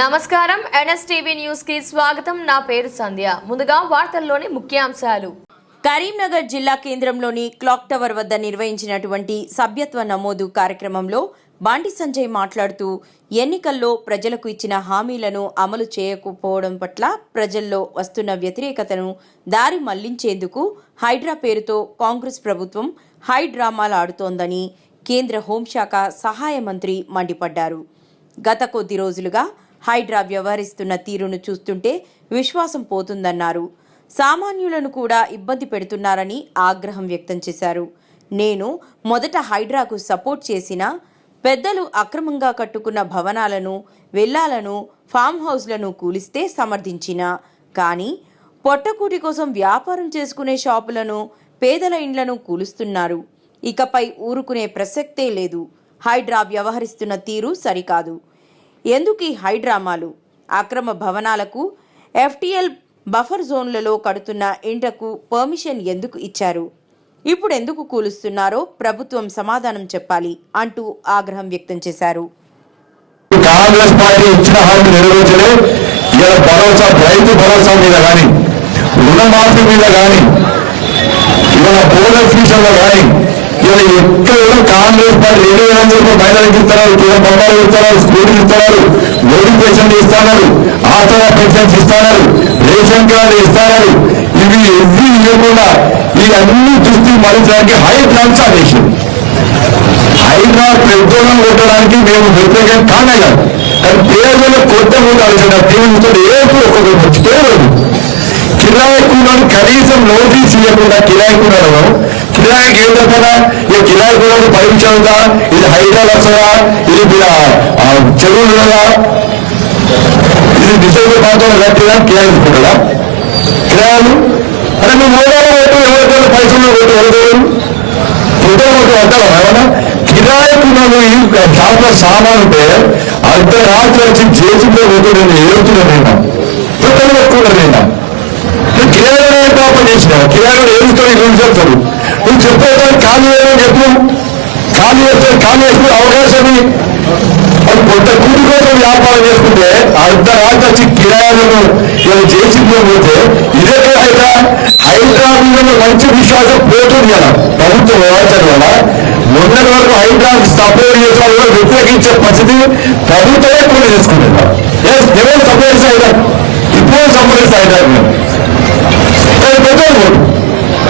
నమస్కారం. ఎన్ఎస్టీవీ న్యూస్కి స్వాగతం. నా పేరు సంధ్య. ముందుగా వార్తల్లోని ముఖ్యాంశాలు. కరీంనగర్ జిల్లా కేంద్రంలోని క్లాక్ టవర్ వద్ద నిర్వహించినటువంటి సభ్యత్వ నమోదు కార్యక్రమంలో బాండి సంజయ్ మాట్లాడుతూ ఎన్నికల్లో ప్రజలకు ఇచ్చిన హామీలను అమలు చేయకపోవడం పట్ల ప్రజల్లో వస్తున్న వ్యతిరేకతను దారి మళ్ళించేందుకు హైడ్రా పేరుతో కాంగ్రెస్ ప్రభుత్వం హై డ్రామాలు ఆడుతోందని కేంద్ర హోంశాఖ సహాయ మంత్రి మండిపడ్డారు. గత కొద్ది రోజులుగా హైడ్రా వ్యవహరిస్తున్న తీరును చూస్తుంటే విశ్వాసం పోతుందన్నారు. సామాన్యులను కూడా ఇబ్బంది పెడుతున్నారని ఆగ్రహం వ్యక్తం చేశారు. నేను మొదట హైడ్రాకు సపోర్ట్ చేసిన పెద్దలు అక్రమంగా కట్టుకున్న భవనాలను వెల్లాలను ఫామ్ హౌస్లను కూలిస్తే సమర్థించిన. కానీ పొట్టకూటి కోసం వ్యాపారం చేసుకునే షాపులను పేదల ఇండ్లను కూలుస్తున్నారు. ఇకపై ఊరుకునే ప్రసక్తే లేదు. హైడ్రా వ్యవహరిస్తున్న తీరు సరికాదు. ఎందుకు ఈ హైడ్రామాలు అక్రమ భవనాలకు ఎఫ్టీఎల్ బఫర్ జోన్లలో కడుతున్న ఇంటకు పర్మిషన్ ఎందుకు ఇచ్చారు? ఇప్పుడు ఎందుకు కూలుస్తున్నారో ప్రభుత్వం సమాధానం చెప్పాలి అంటూ ఆగ్రహం వ్యక్తం చేశారు. కాంగ్రెస్ పార్టీ ఇచ్చిన హామీ నెరవేర్చలే. ఇలా భరోసా రైతు భరోసా మీద కానీ రుణమాఫీ మీద కానీ ఇవాళ బోనస్ విషయంలో కానీ ఇలా ఎక్కడ కాంగ్రెస్ పార్టీ రెండు వేల చెప్పి మహిళలకు ఇస్తున్నారు కిలో బొమ్మలు ఇస్తున్నారు స్కూటీలు ఇస్తున్నారు నోటిఫికేషన్ ఇస్తున్నారు ఆసరా పెన్షన్స్ ఇస్తున్నారు రేషన్ కార్డు ఇస్తున్నారు ఇవి ఎవ్వి ఇవ్వకుండా ఈ అన్ని దృష్టి మరించడానికి హై ట్రాన్సాక్షన్ హైదరాబాద్ పెద్దోళం కొట్టడానికి మేము వ్యతిరేకం కానే కానీ పేదలు కొత్త ఉండాల్సిన టీవీతో ఏదో ఒక్కొక్క మర్చిపోయారు కిరాయి కూలని కనీసం నోటీస్ ఇవ్వకుండా కిరాయి కూడను కిరాయికి ఏం చెప్పదా ఈ కిరాయి కూడా పరీక్షలుగా ఇది హైదరాబాద్ వస్తుందా ఇది చెరువులు కదా ఇది డిసైడ్ పాత్ర కట్టినా కిరాయి తీసుకుంటారా కిరాయలు అరే మీ మూడేళ్ళ రేటు ఎవరికైనా పైసలు రేటు ఎవరు ఫోటో ఒకటి వద్దాం ఏమన్నా కిరాయికి నన్ను ఈ షాప్లో సామాన్ ఉంటే అర్ధరాత్రి వచ్చి జేసీలో పోతే నేను ఏడుతున్నాను నేను? ఫోటోలు పెట్టుకున్నాను నేను? కిరాయి కిరాయిలో ఏం పాపం చేసినావు కిరాయిలో ఏడుస్తావు ఇల్లు నువ్వు చెప్పేదాన్ని ఖాళీ చేయమని చెప్పు. ఖాళీ చేస్తే ఖాళీ చేసుకునే అవకాశం అది కొంత కూటి కోసం వ్యాపారం చేసుకుంటే అర్ధరాత్రి వచ్చి కిరాయిలను ఇలా జేసీలో పోతే ఇదే కదా హైదరాబాద్ మీద మంచి విశ్వాసం పోతుంది కదా. ప్రభుత్వం వ్యవహారం వల్ల మొన్నటి వరకు హైదరాబాద్ సపోర్ట్ చేసిన వాళ్ళు వ్యతిరేకించే పరిస్థితి ప్రభుత్వమే కూడా చేసుకుంటుంది. ఎస్ ఎవరు సపోర్ట్ హైదరాబాద్? ఇప్పుడు సపోర్ట్ హైదరాబాద్. కానీ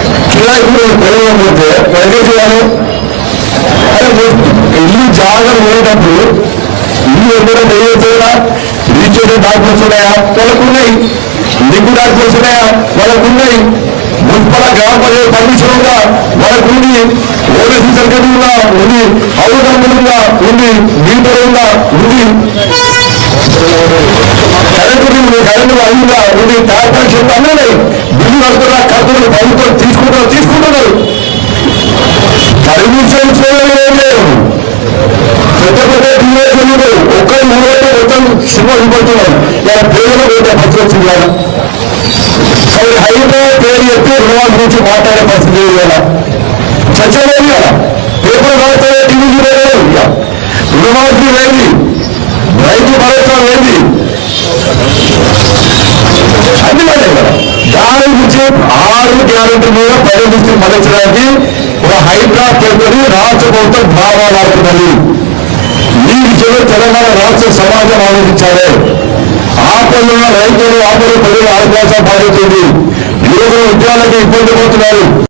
పెద్దలు ఓటు కిరాయి కూడా ఎక్కడ చేయాలి ఇల్లు జాగ్రత్త పోయేటప్పుడు ఇల్లు ఎక్కడ వేయకపోయినా రీచ్ అయ్యే డాక్టర్స్ ఉన్నాయా? వాళ్ళకు ఉన్నాయి లింక్ డాక్టర్స్ ఉన్నాయా? వాళ్ళకు మున్సిపల్ గ్రామ పంచాయతీ పర్మిషన్ ఉందా? వాళ్ళకు ఉంది ఓబీసీ సర్టిఫికేట్ ఉందా? ఉంది. హౌస్ ఉందా? ఉంది. మీటర్ ఉందా? ఉంది. కరెంటు కరెంటు అయిందా ఉంది? ట్యాప్ కనెక్షన్ అన్నీ బిల్లు కడుతున్నా కడుతున్నారు పెద్ద ఒక్కరు లేవు మూడైతే మొత్తం సినిమా ఇవ్వబడుతున్నారు ఇలా పేరు పోతే పరిస్థితి వచ్చింది కదా హైదరాబాద్ పేరు చెప్తే రుణాల గురించి మాట్లాడే పరిస్థితి లేదు కదా చర్చ లేదు కదా పేపర్ రాస్తారో టీవీ చూడలేదు ఇక రుణమాఫీ లేదు రైతు భరోసా లేని అన్ని పడే కదా దాని గురించి ఆరు గ్యారెంటీ మీద ప్రజల దృష్టి మరల్చడానికి ఒక హైదరాబాద్ పెట్టుకుని రాష్ట్ర ప్రభుత్వం భావాలు ఆడుతున్నది ఈ విషయంలో తెలంగాణ రాష్ట్ర సమాజం ఆలోచించాలి. ఆపదలున్న రైతులు ఆపద ప్రజలు ఆలోచన బాధితుంది యువకులు ఉద్యోగాలకు ఇబ్బంది పడుతున్నారు.